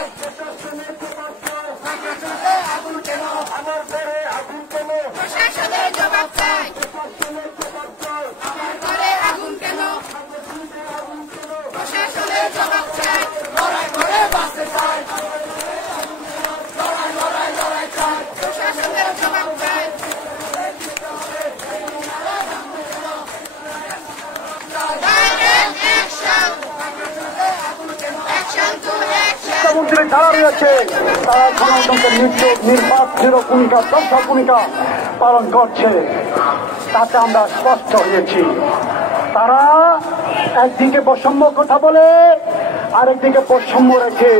প্রশাসনের জবাব চাই। আমার ঘরে আগুন কেন? প্রশাসনের জবাব চাই। লড়াই করে বাঁচতে চাই। লড়াই চাই। প্রশাসনের জবাব চাই। মুখ্যমন্ত্রী যারা রয়েছে তারা গণতন্ত্রের নির্বাক ভূমিকা পালন করছে, তাতে আমরা স্পষ্ট হয়েছি। তারা একদিকে বৈষম্য কথা বলে, আরেকদিকে বৈষম্য রেখে